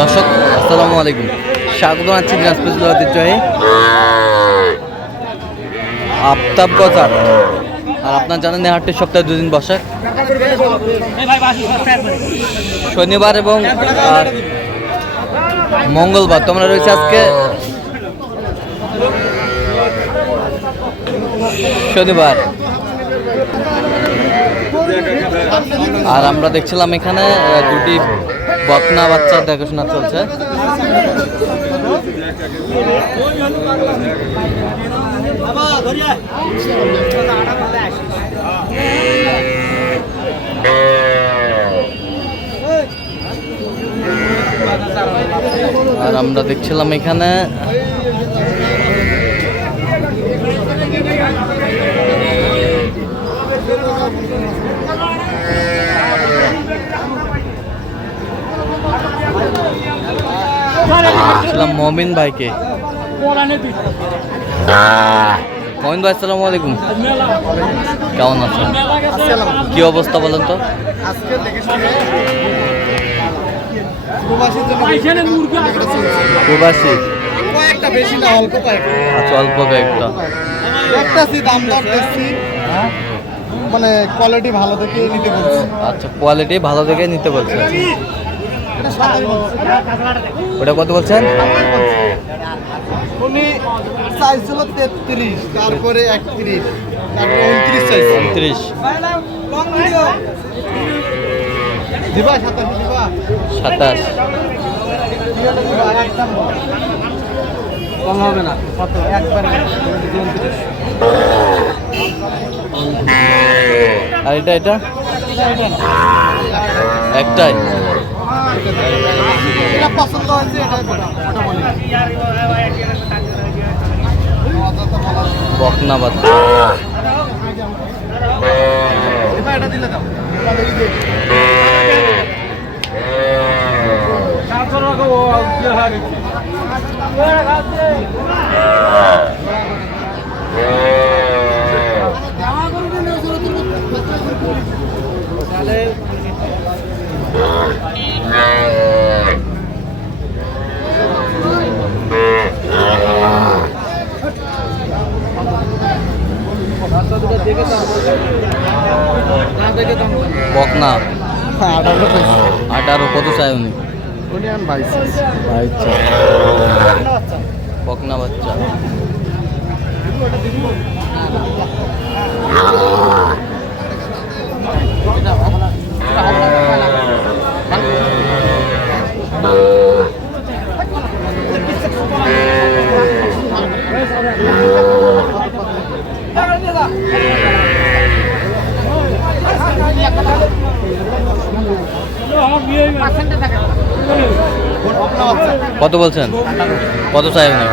দর্শক, আসসালামু আলাইকুম। স্বাগত জানাচ্ছি দিনাজপুর জেলার ঐতিহ্যবাহী আফতাব বাজার। আর আপনার জানেন, এই হাটটি সপ্তাহে দুদিন বসে। শনিবার এবং, আর মঙ্গলবার। তোমরা রয়েছে আজকে শনিবার। আর আমরা দেখছিলাম এখানে দুটি বকনা বাচ্চার দেখাশোনা চলছে। আর আমরা দেখছিলাম এখানে মমিন ভাইকে। মমিন ভাই আসসালামু আলাইকুম। কেমন আছেন কি অবস্থা বলেন তো? প্রবাসী। কয়েকটা বেশি না অল্প কয়েকটা আচ্ছা অল্প কয়েকটা। দাম দেখছি মানে কোয়ালিটি ভালো দেখে নিতে বলছে। আচ্ছা কোয়ালিটি ভালো দেখে নিতে বলছি। ওটা কত বলছেন? উনি চাইছিল তেত্রিশ তারপরে একত্রিশ তারপরে উনত্রিশ চাইছে উনত্রিশ। দিবা সাতাশ দিবা? সাতাশ। কম হবে না কত? একবারে আর এটা এটা? একটাই। এটা পছন্দ হয়েছে এটা ওটা বলি। বকনা বাচ্চা এটা দিলে দাও। বকনা আঠারো আঠারো কত চাই উনি আচ্ছা বকনা বাচ্চা কত বলছেন? কত চাই উনি?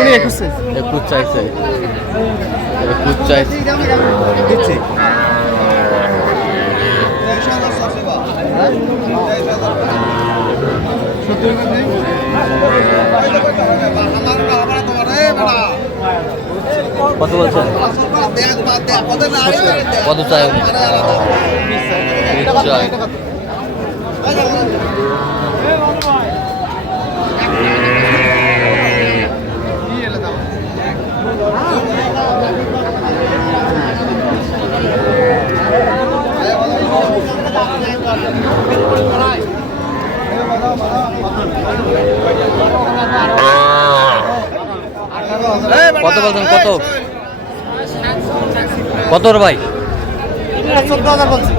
উনি একুশে। একুশ চাইছে। একুশ চাইছে। দিচ্ছি। কত বলছেন? কত চাই উনি? চাই কত বলছেন? কত? কত ভাই?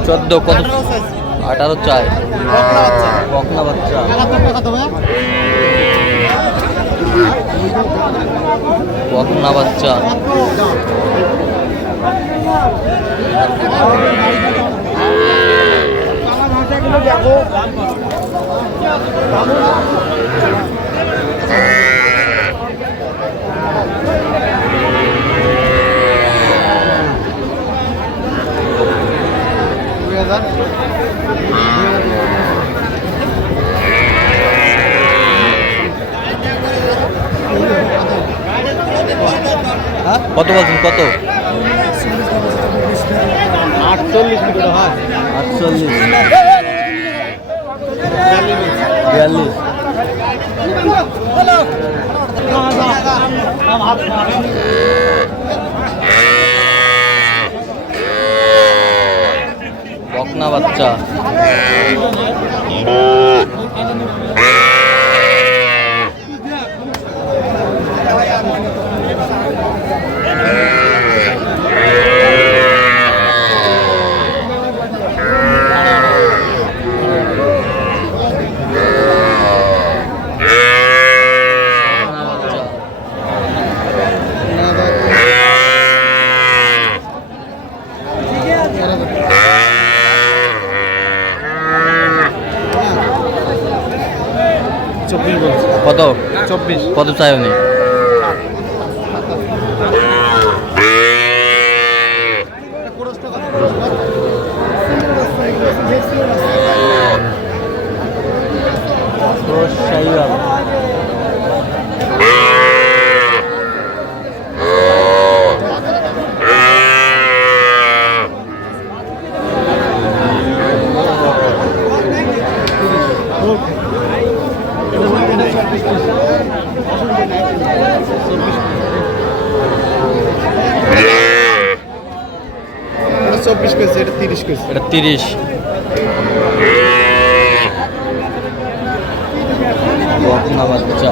চোদ্দ কত? আঠারো চাই। বকনা বাচ্চা। বকনা বাচ্চা। কত বলছেন কত? আটচল্লিশ আটচল্লিশ। বিয়াল্লিশ। বকনা বাচ্চা বকনা বাচ্চা চব্বিশ বলছি কত? চব্বিশ। কত চাই উনি এটা চব্বিশ কেজি এটা তিরিশ কেজি। এটা তিরিশ। বকনা বাচ্চা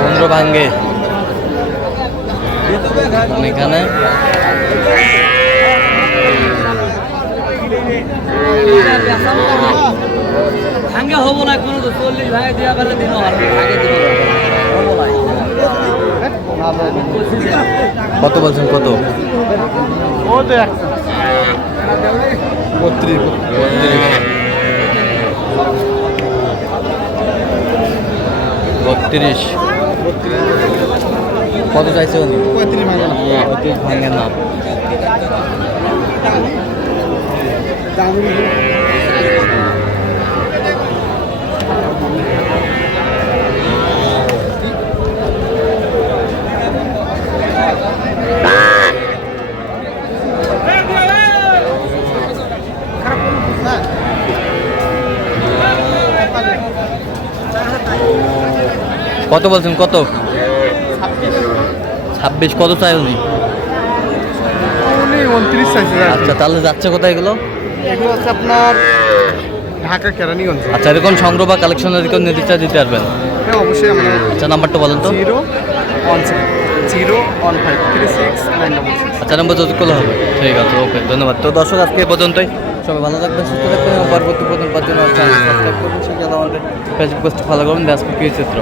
পনেরো ভাঙ্গে। এখানে। ভাঙ্গে হব না কোনো তো চল্লিশ ভাঙে দেওয়া পেলে দিনও হবে ভাগে দিব হব না। কত বলছেন কত? ও তো একটা বত্রিশ। বত্রিশ। কত চাইছে উনি? পঁয়ত্রিশ ভাঙে না। কত বলছেন? কত? ছাব্বিশ। কত চাই উনি? উনি উনত্রিশ চাইছে আচ্ছা তাহলে যাচ্ছে কোথায় এগুলো? এগুলো হচ্ছে আপনার ঢাকা কেরানীগঞ্জ। আচ্ছা এরকম সংগ্রহ বা কালেকশন এরকম নির্দিষ্ট দিতে পারবেন? হ্যাঁ অবশ্যই আচ্ছা নাম্বারটা বলেন তো। Zero one zero one five three six nine আচ্ছা নাম্বার যত করলে হবে। ঠিক আছে ওকে ধন্যবাদ। তো দর্শক আজকে এ পর্যন্তই। সবাই ভালো থাকবেন সুস্থ থাকবেন এবং পরবর্তী জন্য চ্যানেল সাবস্ক্রাইব করবেন সেটা আমাদের ফেসবুক পোস্ট ফলো করবেন। কি চিত্র।